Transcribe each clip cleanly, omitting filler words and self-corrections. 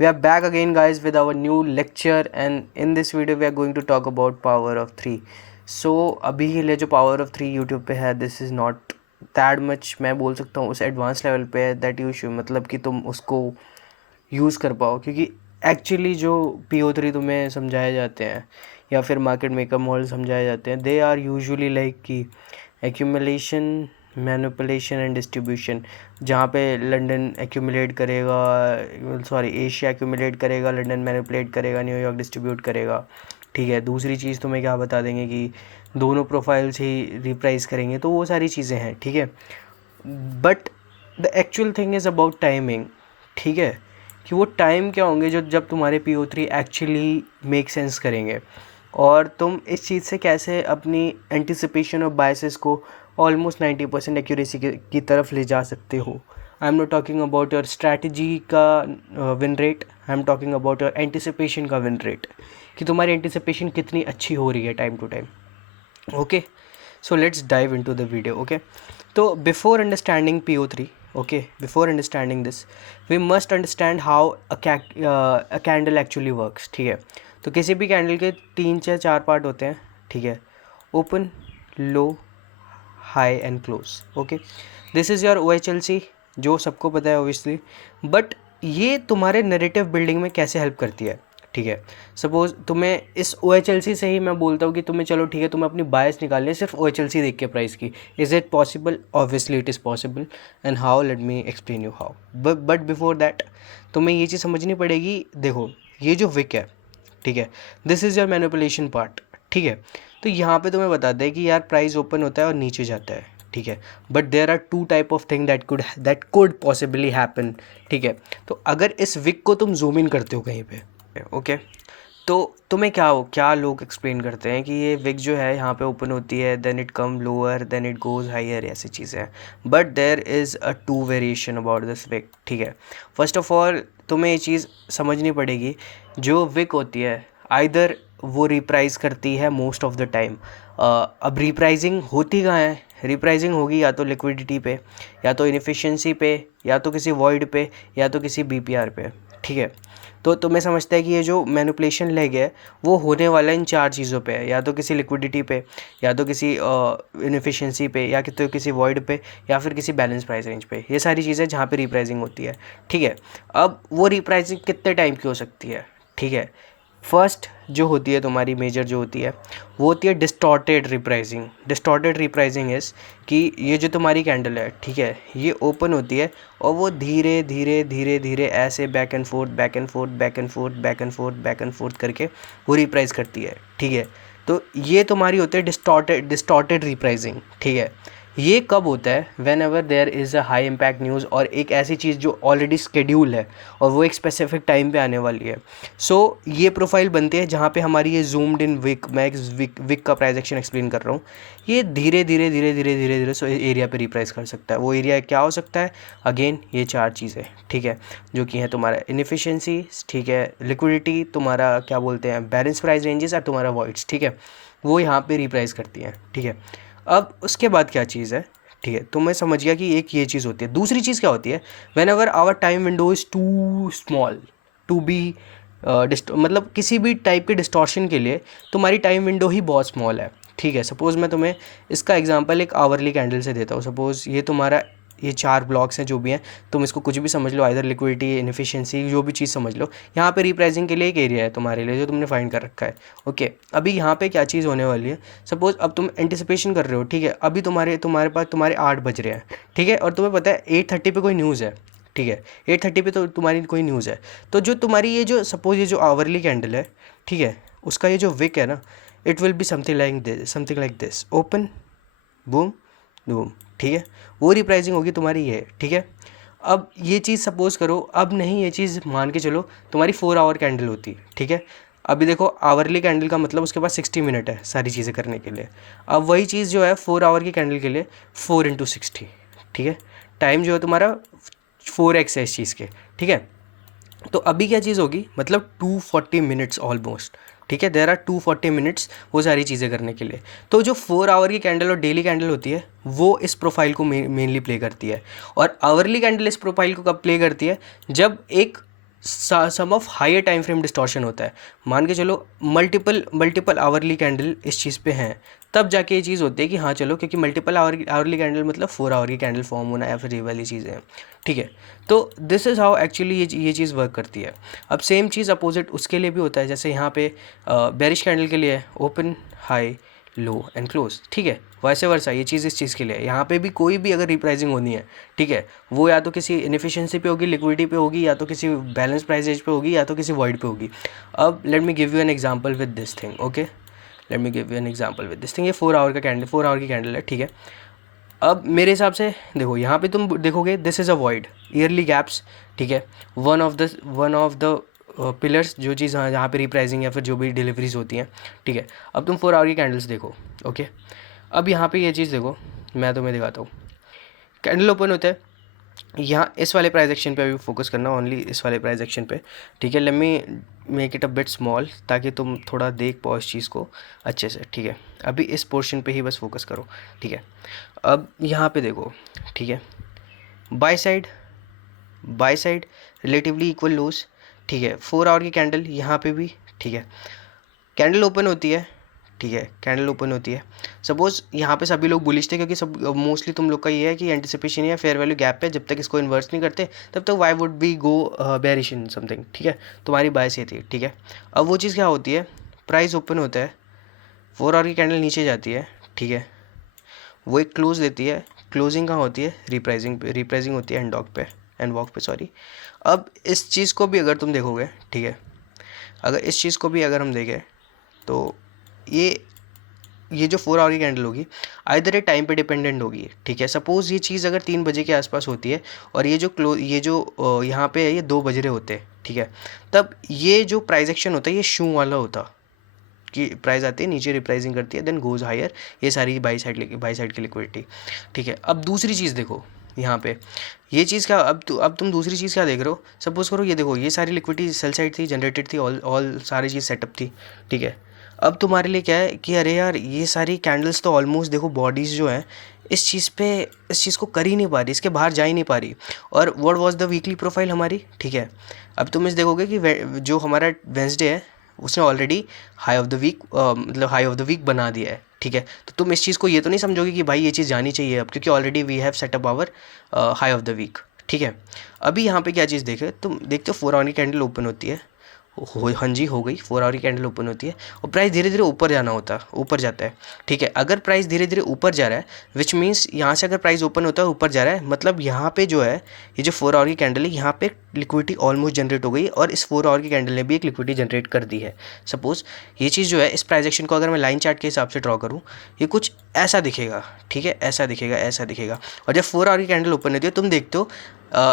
We are back again guys with our new lecture, and in this video we are going to talk about power of 3. So अभी के लिए जो power of 3 YouTube पे है, this is not that much, मैं बोल सकता हूँ उस एडवांस लेवल पे है that you should, मतलब कि तुम उसको यूज़ कर पाओ, क्योंकि एक्चुअली जो PO3 तुम्हें समझाए जाते हैं या फिर मार्केट मेकअप मॉडल समझाए जाते हैं, दे आर यूजुअली लाइक कि एक्यूमुलेशन, मैनिपुलेशन एंड डिस्ट्रीब्यूशन, जहाँ पे लंदन एक्यूमुलेट करेगा, सॉरी एशिया एक्यूमुलेट करेगा, लंदन मैनिपुलेट करेगा, न्यूयॉर्क डिस्ट्रीब्यूट करेगा। ठीक है, दूसरी चीज़ तुम्हें क्या बता देंगे कि दोनों प्रोफाइल्स ही रिप्राइज करेंगे, तो वो सारी चीज़ें हैं। ठीक है, but the actual thing is about timing. ठीक है, कि वो टाइम क्या होंगे जो जब तुम्हारे PO3 एक्चुअली मेक सेंस करेंगे, और तुम इस चीज़ से कैसे अपनी एंटिसिपेशन और बायसेस को ऑलमोस्ट 90% एक्यूरेसी की तरफ ले जा सकते हो। I am not talking about your strategy का win rate, I am talking about your anticipation का विन रेट, कि तुम्हारी एंटिसिपेशन कितनी अच्छी हो रही है time to time. Okay, so let's dive into the video. Okay, so before understanding PO3, okay, before understanding this, we must understand how a candle actually works. ठीक है, तो किसी भी कैंडल के 3 से 4 पार्ट होते हैं। ठीक है, open, low, high and close. Okay, this is your OHLC, जो सबको पता है ऑब्वियसली, बट ये तुम्हारे नैरेटिव बिल्डिंग में कैसे हेल्प करती है। ठीक है, सपोज तुम्हें इस OHLC से ही मैं बोलता हूँ कि तुम्हें, चलो ठीक है, तुम्हें अपनी बायस निकालनी है सिर्फ OHLC देख के प्राइस की। Is it possible? Obviously it is possible, and how, let me explain you how. But before that तुम्हें ये चीज़ समझनी पड़ेगी। देखो, ये जो विक है, ठीक है, this is your manipulation part. ठीक है, तो यहाँ पे तुम्हें बताते हैं कि यार प्राइस ओपन होता है और नीचे जाता है। ठीक है, but there are 2 type of thing that could possibly happen. ठीक है, तो अगर इस विक को तुम जूम इन करते हो कहीं पे, ओके, तो तुम्हें क्या लोग एक्सप्लेन करते हैं कि ये विक जो है यहाँ पे ओपन होती है, then it come lower, then it goes higher, ऐसी चीज़ें हैं। But there is a 2 variation about this wick. ठीक है, फर्स्ट ऑफ ऑल तुम्हें ये चीज़ समझनी पड़ेगी, जो विक होती है आइदर वो रिप्राइज करती है मोस्ट ऑफ द टाइम। अब रिप्राइजिंग होती कहाँ है? रिप्राइजिंग होगी या तो लिक्विडिटी पे, या तो इनफिशिएंसी पे, या तो किसी वॉइड पे, या तो किसी BPR पे। ठीक है, तो तुम्हें समझता है कि ये जो मैनिपुलेशन लेग है वो होने वाला इन 4 चीज़ों पे है, या तो किसी लिक्विडिटी पे, या तो किसी इनफिशिएंसी पे, या तो किसी वॉइड पे, या फिर किसी बैलेंस प्राइस रेंज पे। ये सारी चीज़ें जहाँ पे रिप्राइजिंग होती है। ठीक है, अब वो रिप्राइजिंग कितने टाइम की हो सकती है? ठीक है, फर्स्ट जो होती है तुम्हारी मेजर जो होती है वो होती है distorted reprising. Distorted reprising is कि ये जो तुम्हारी कैंडल है, ठीक है, ये ओपन होती है और वो धीरे धीरे धीरे धीरे ऐसे back and fourth back and fourth back and fourth back and fourth back and fourth करके वो रिप्राइज करती है। ठीक है, तो ये तुम्हारी होती है डिस्टॉर्टेड रिप्राइजिंग। ठीक है, ये कब होता है? Whenever there is a high impact news और एक ऐसी चीज़ जो ऑलरेडी स्केड्यूल है और वो एक स्पेसिफिक टाइम पे आने वाली है। सो ये प्रोफाइल बनती है जहाँ पे हमारी ये जूम्ड इन विक, मैं एक विक का प्राइस एक्शन एक्सप्लेन कर रहा हूँ, ये धीरे धीरे धीरे धीरे धीरे धीरे सो एरिया पे रिप्राइस कर सकता है। वो एरिया क्या हो सकता है? अगेन ये 4 चीज़ें, ठीक है, जो कि है तुम्हारा इनफिशिएंसी, ठीक है, लिक्विडिटी, तुम्हारा क्या बोलते हैं बैलेंस प्राइस रेंजेस, और तुम्हारा वॉइड्स। ठीक है, वो यहाँ पे रिप्राइस करती हैं। ठीक है, अब उसके बाद क्या चीज़ है? ठीक है, तो मैं समझ गया कि एक ये चीज़ होती है। दूसरी चीज़ क्या होती है? Whenever our time window is too small to be मतलब किसी भी टाइप के डिस्टॉर्शन के लिए तुम्हारी टाइम विंडो ही बहुत स्मॉल है। ठीक है, सपोज़ मैं तुम्हें इसका एग्जांपल एक आवरली कैंडल से देता हूँ। सपोज़ ये तुम्हारा ये 4 ब्लॉक्स हैं जो भी हैं, तुम इसको कुछ भी समझ लो, आइदर लिक्विडिटी, इनफिशिएंसी, जो भी चीज़ समझ लो। यहाँ पे रिप्राइजिंग के लिए एक एरिया है तुम्हारे लिए जो तुमने फाइंड कर रखा है। ओके, अभी यहाँ पे क्या चीज़ होने वाली है? सपोज़ अब तुम एंटिसिपेशन कर रहे हो, ठीक है, अभी तुम्हारे पास तुम्हारे 8 बज रहे हैं, ठीक है, और तुम्हें पता है 8:30 पे कोई न्यूज़ है। ठीक है, 8:30 पे तो तुम्हारी कोई न्यूज़ है, तो जो तुम्हारी ये जो सपोज़ ये जो आवरली कैंडल है, ठीक है, उसका ये जो विक है ना, it will be something like this, open, boom, boom. ठीक है, वो रिप्राइजिंग होगी तुम्हारी ये। ठीक है, अब ये चीज़ सपोज़ करो, अब नहीं, ये चीज़ मान के चलो तुम्हारी 4 आवर कैंडल होती। ठीक है, अभी देखो आवरली कैंडल का मतलब उसके पास 60 मिनट है सारी चीज़ें करने के लिए। अब वही चीज़ जो है 4 आवर की कैंडल के लिए 4 × 60। ठीक है, टाइम जो है तुम्हारा 4x है इस चीज़ के। ठीक है, तो अभी क्या चीज़ होगी? मतलब 240 मिनट्स ऑलमोस्ट। ठीक है, देयर आर 240 मिनट्स वो सारी चीज़ें करने के लिए। तो जो 4 आवर की कैंडल और डेली कैंडल होती है वो इस प्रोफाइल को मेनली प्ले करती है, और आवरली कैंडल इस प्रोफाइल को कब प्ले करती है? जब एक sum of higher time frame distortion होता है। मान के चलो मल्टीपल आवरली कैंडल इस चीज़ पे हैं, तब जाके ये चीज़ होती है कि हाँ चलो, क्योंकि मल्टीपल आवरली कैंडल मतलब 4 आवर की कैंडल फॉर्म होना या फिर ये वाली चीज़ें हैं, ठीक है। तो दिस इज़ हाउ एक्चुअली ये चीज़ वर्क करती है। अब सेम चीज़ अपोजिट उसके लिए भी होता है, जैसे यहाँ पे बेरिश कैंडल के लिए open high low and close, ठीक है। वैसे वर्सा ये चीज़ इस चीज़ के लिए, यहाँ पे भी कोई भी अगर रिप्राइजिंग होनी है, ठीक है, वो या तो किसी इनएफिशिएंसी पे होगी, लिक्विडिटी पे होगी, या तो किसी बैलेंस प्राइस पे होगी, या तो किसी वॉइड पे होगी। अब let me give you an example with this thing, okay, let me give you an example with this thing. ये 4 आवर का कैंडल, 4 आवर की कैंडल है, ठीक है। अब मेरे हिसाब से देखो, यहाँ पे तुम देखोगे this is a void yearly gaps, ठीक है, वन ऑफ द पिलर्स, जो चीज़ यहाँ पे रिप्राइजिंग या फिर जो भी डिलीवरीज होती हैं, ठीक है। अब तुम 4 आवर की कैंडल्स देखो, ओके। अब यहाँ पे ये चीज़ देखो, मैं तुम्हें दिखाता हूँ। कैंडल ओपन होता है, यहाँ इस वाले प्राइस एक्शन पे अभी फोकस करना, ओनली इस वाले प्राइस एक्शन पे, ठीक है। Let me make it a bit small ताकि तुम थोड़ा देख पाओ इस चीज़ को अच्छे से, ठीक है। अभी इस पोर्शन पे ही बस फोकस करो, ठीक है। अब यहाँ पे देखो, ठीक है, बाय साइड रिलेटिवली इक्वल लोज, ठीक है। 4 आवर की कैंडल यहाँ पे भी, ठीक है। कैंडल ओपन होती है, ठीक है, कैंडल ओपन होती है। सपोज़ यहाँ पे सभी लोग बुलिश थे, क्योंकि सब मोस्टली तुम लोग का ये है कि एंटिसिपेशन या फेयर वैल्यू गैप पे जब तक इसको इन्वर्स नहीं करते तब तक why would be go bearish in something, ठीक है। तुम्हारी बायस ये थी, ठीक है। अब वो चीज़ क्या होती है, प्राइस ओपन होता है, 4 आवर की कैंडल नीचे जाती है, ठीक है, वो एक क्लोज देती है। क्लोजिंग कहाँ होती है, रिप्राइजिंग होती है एंड वॉक पे सॉरी। अब इस चीज़ को भी अगर तुम देखोगे, ठीक है, अगर इस चीज़ को भी अगर हम देखें तो ये जो 4 आवर की कैंडल होगी आइदर ये टाइम पे डिपेंडेंट होगी, ठीक है। सपोज़ ये चीज़ अगर 3 बजे के आसपास होती है और ये जो यहाँ पे है ये 2 बज रहे होते हैं, ठीक है, तब ये जो प्राइस एक्शन होता है ये शू वाला होता कि प्राइस आती है नीचे, रिप्राइजिंग करती है, देन गोज़ हायर, ये सारी बाई साइड की लिक्विडिटी, ठीक है। अब दूसरी चीज़ देखो यहाँ पे, ये चीज़ क्या, अब तुम दूसरी चीज़ क्या देख रहे हो। सपोज़ करो ये देखो, ये सारी लिक्विडिटी सेल साइड थी, जनरेटेड थी, ऑल सारी चीज़ सेटअप थी, ठीक है। अब तुम्हारे लिए क्या है कि अरे यार ये सारी कैंडल्स तो ऑलमोस्ट देखो बॉडीज़ जो हैं इस चीज़ को कर ही नहीं पा रही, इसके बाहर जा ही नहीं पा रही। और what was the weekly profile हमारी, ठीक है। अब तुम इस देखोगे कि जो हमारा वेंसडे है उसने already high of the week बना दिया है, ठीक है। तो तुम इस चीज़ को ये तो नहीं समझोगे कि भाई ये चीज़ जानी चाहिए अब, क्योंकि already we have setup our high of the week, ठीक है। अभी यहाँ पे क्या चीज़ देखे, तुम देखते हो 4 आवर की कैंडल ओपन होती है, हाँ जी हो गई, 4 आवर की कैंडल ओपन होती है और प्राइस धीरे धीरे ऊपर जाता है, ठीक है। अगर प्राइस धीरे धीरे ऊपर जा रहा है विच मीन्स यहाँ से अगर प्राइस ओपन होता है ऊपर जा रहा है, मतलब यहाँ पे जो है ये जो 4 आवर की कैंडल है यहाँ पे लिक्विडिटी ऑलमोस्ट जनरेट हो गई और इस 4 आवर की कैंडल ने भी एक लिक्विडिटी जनरेट कर दी है। सपोज ये चीज़ जो है इस प्राइस एक्शन को अगर मैं लाइन चार्ट के हिसाब से ड्रॉ करूँ, ये कुछ ऐसा दिखेगा, ठीक है, ऐसा दिखेगा। और जब 4 आवर की कैंडल ओपन होती है तुम देखते हो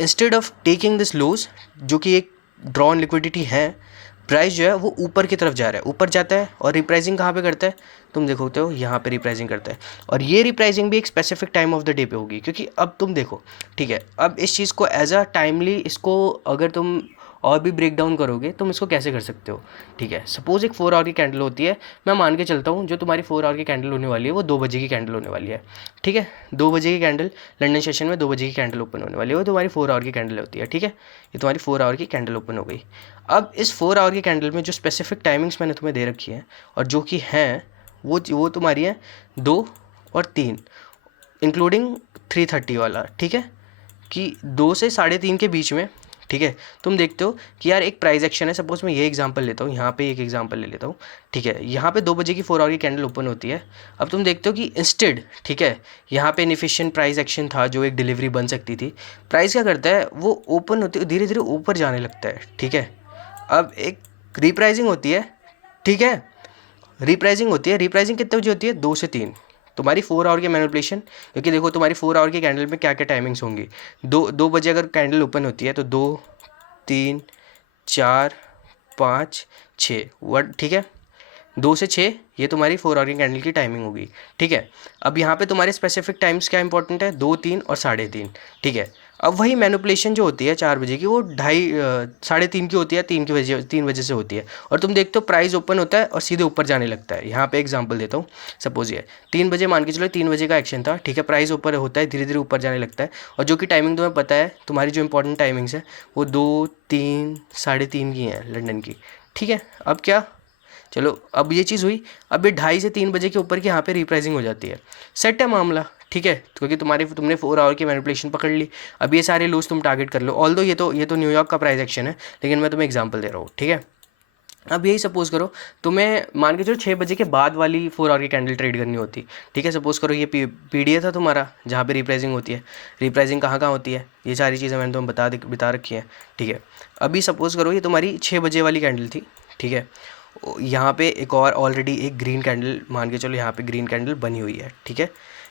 instead of taking this lose जो कि एक ड्रॉन लिक्विडिटी है, प्राइस जो है वो ऊपर की तरफ जा रहा है, ऊपर जाता है और रिप्राइजिंग कहाँ पे करता है, तुम देखोगे हो यहाँ पे रिप्राइजिंग करता है। और ये रिप्राइजिंग भी एक specific time of the day पे होगी, क्योंकि अब तुम देखो, ठीक है, अब इस चीज़ को एज अ टाइमली, इसको अगर तुम और भी ब्रेक डाउन करोगे तुम इसको कैसे कर सकते हो, ठीक है। सपोज एक 4 आवर की कैंडल होती है, मैं मान के चलता हूँ जो तुम्हारी 4 आवर की कैंडल होने वाली है वो 2 बजे की कैंडल होने वाली है, ठीक है। 2 बजे की कैंडल, लंदन सेशन में 2 बजे की कैंडल ओपन होने वाली है, वो तुम्हारी 4 आवर की कैंडल होती है, ठीक है। ये तुम्हारी 4 आवर की कैंडल ओपन हो गई। अब इस 4 आवर की कैंडल में जो स्पेसिफिक टाइमिंग्स मैंने तुम्हें दे रखी हैं और जो कि हैं वो तुम्हारी हैं 2 और 3 इंक्लूडिंग 3:30 वाला, ठीक है, कि 2 से 3:30 के बीच में, ठीक है। तुम देखते हो कि यार एक प्राइस एक्शन है, सपोज मैं ये एग्जांपल लेता हूँ, यहाँ पे एक एग्जांपल ले लेता हूँ, ठीक है। यहाँ पे 2 बजे की 4 आवर की कैंडल ओपन होती है। अब तुम देखते हो कि इंस्टेड, ठीक है, यहाँ पे इनएफिशिएंट प्राइस एक्शन था जो एक डिलीवरी बन सकती थी, प्राइस क्या करता है वो ओपन होती धीरे धीरे ऊपर जाने लगता है, ठीक है। अब एक रिप्राइजिंग होती है, ठीक है, रिप्राइजिंग कितने बजे होती है, 2 से 3, तुम्हारी 4 आवर की मैनिपुलेशन, क्योंकि देखो तुम्हारी 4 आवर की कैंडल में क्या क्या टाइमिंग्स होंगी। 2 बजे अगर कैंडल ओपन होती है तो 2, 3, 4, 5, 6 वर्ड, ठीक है। 2 से 6 ये तुम्हारी 4 आवर की कैंडल की टाइमिंग होगी, ठीक है। अब यहाँ पे तुम्हारे स्पेसिफिक टाइम्स क्या इंपॉर्टेंट है, 2, 3 और 3:30, ठीक है। अब वही मैनिपुलेशन जो होती है 4 बजे की वो 3:30 की होती है, 3 बजे से होती है, और तुम देखते हो प्राइस ओपन होता है और सीधे ऊपर जाने लगता है। यहाँ पे एग्जांपल देता हूँ, सपोज ये 3 बजे मान के चलो, 3 बजे का एक्शन था, ठीक है, प्राइस ऊपर होता है, धीरे धीरे ऊपर जाने लगता है, और जो कि टाइमिंग तुम्हें पता है, तुम्हारी जो इंपॉर्टेंट टाइमिंग्स है वो 2, 3, 3:30 की हैं लंदन की, ठीक है। अब क्या, चलो अब ये चीज़ हुई, अब ये 2:30 से 3 बजे के ऊपर की यहाँ पे रिप्राइजिंग हो जाती है, सेट है मामला, ठीक है, क्योंकि तुमने 4 आवर की मैनिपुलेशन पकड़ ली। अब ये सारे लोस तुम टारगेट कर लो, ऑल्दो ये तो न्यूयॉर्क का प्राइस एक्शन है, लेकिन मैं तुम्हें एग्जांपल दे रहा हूँ, ठीक है। अब यही सपोज करो तुम्हें मान के चलो 6 बजे के बाद वाली 4 आवर की कैंडल ट्रेड करनी होती, ठीक है। सपोज करो ये पीडीए था तुम्हारा, जहाँ पे रिप्राइजिंग होती है। रिप्राइजिंग कहाँ कहाँ होती है, ये सारी चीज़ें मैंने तुम्हें बता रखी हैं, ठीक है। अभी सपोज करो ये तुम्हारी 6 बजे वाली कैंडल थी, ठीक है। यहाँ पे एक और ऑलरेडी एक ग्रीन कैंडल मान के चलो, यहाँ पे ग्रीन कैंडल बनी हुई है, ठीक है।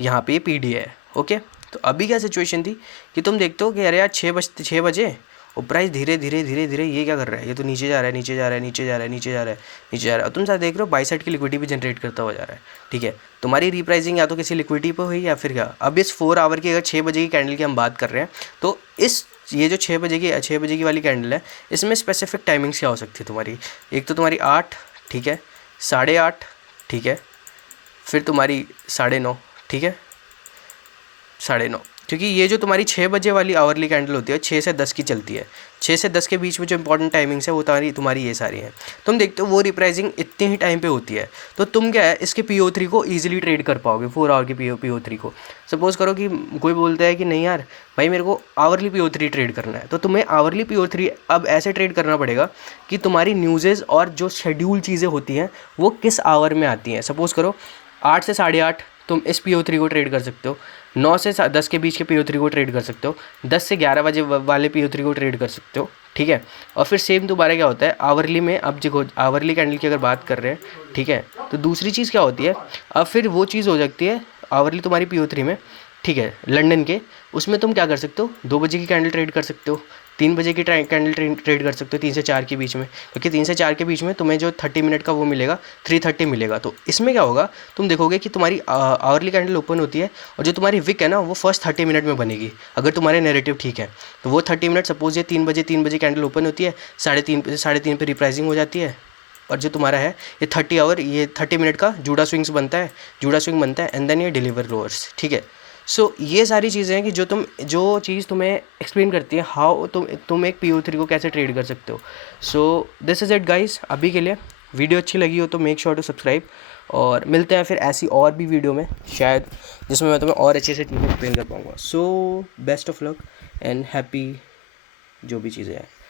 यहाँ पे ये पीडीए है, ओके। तो अभी क्या सिचुएशन थी कि तुम देखते हो कि अरे यार 6 बजे और प्राइस धीरे धीरे धीरे धीरे ये क्या कर रहा है, ये तो नीचे जा रहा है, नीचे जा रहा है, नीचे जा रहा है, नीचे जा रहा है, नीचे जा रहा है, और तुम साथ देख रहे हो बाई साइड की लिक्विडिटी भी जनरेट करता हुआ जा रहा है, ठीक है। तुम्हारी रिप्राइजिंग या तो किसी लिक्विडिटी पर हुई या फिर क्या। अब इस 4 आवर की, अगर 6 बजे की कैंडल की हम बात कर रहे हैं, तो ये जो 6 बजे की वाली कैंडल है, इसमें स्पेसिफिक टाइमिंग्स क्या हो सकती है तुम्हारी। एक तो तुम्हारी 8, ठीक है, 8:30, ठीक है, फिर तुम्हारी 9:30, ठीक है, 9:30, क्योंकि ये जो तुम्हारी 6 बजे वाली आवरली कैंडल होती है 6 से 10 की चलती है। 6 से 10 के बीच में जो इंपॉर्टेंट टाइमिंग्स है वो तुम्हारी ये सारी हैं। तुम देखते हो वो रिप्राइजिंग इतने ही टाइम पे होती है, तो तुम क्या है इसके PO3 को ईजिली ट्रेड कर पाओगे, 4 आवर की PO3 को। सपोज करो कि कोई बोलता है कि नहीं यार भाई मेरे को आवरली PO3 ट्रेड करना है, तो तुम्हें आवरली PO3 अब ऐसे ट्रेड करना पड़ेगा कि तुम्हारी न्यूज़ेज़ और जो शेड्यूल चीज़ें होती हैं वो किस आवर में आती हैं। सपोज करो 8 से 8:30 तुम इस PO3 को ट्रेड कर सकते हो, 9 से 10 के बीच के PO3 को ट्रेड कर सकते हो, 10 से 11 बजे वाले PO3 को ट्रेड कर सकते हो, ठीक है। और फिर सेम दोबारा क्या होता है आवरली में, अब जो आवरली कैंडल की अगर बात कर रहे हैं, ठीक है, तो दूसरी चीज़ क्या होती है, अब फिर वो चीज़ हो जाती है आवरली तुम्हारी PO3 में, ठीक है, लंदन के, उसमें तुम क्या कर सकते हो 2 बजे की कैंडल ट्रेड कर सकते हो, 3 बजे की कैंडल ट्रेड कर सकते हो, 3 से 4 के बीच में, क्योंकि 3 से 4 के बीच में तुम्हें जो 30 मिनट का वो मिलेगा 3:30 मिलेगा। तो इसमें क्या होगा, तुम देखोगे कि तुम्हारी आवरली कैंडल ओपन होती है और जो तुम्हारी विक है ना वो फर्स्ट 30 मिनट में बनेगी, अगर तुम्हारे नैरेटिव ठीक है तो वो 30 मिनट, सपोज ये 3 बजे कैंडल ओपन होती है, 3:30 पे रिप्राइजिंग हो जाती है, और जो तुम्हारा है ये 30 मिनट का जूडा स्विंग बनता है एंड देन ये डिलीवर रोअर्स, ठीक है। सो ये सारी चीज़ें हैं कि जो चीज़ तुम्हें एक्सप्लेन करती है हाउ तुम एक PO3 को कैसे ट्रेड कर सकते हो। So this is it guys, अभी के लिए वीडियो अच्छी लगी हो तो मेक श्योर टू सब्सक्राइब, और मिलते हैं फिर ऐसी और भी वीडियो में शायद, जिसमें मैं तुम्हें और अच्छे से चीज़ें एक्सप्लेन कर पाऊँगा। So best of luck and happy जो भी चीज़ें हैं।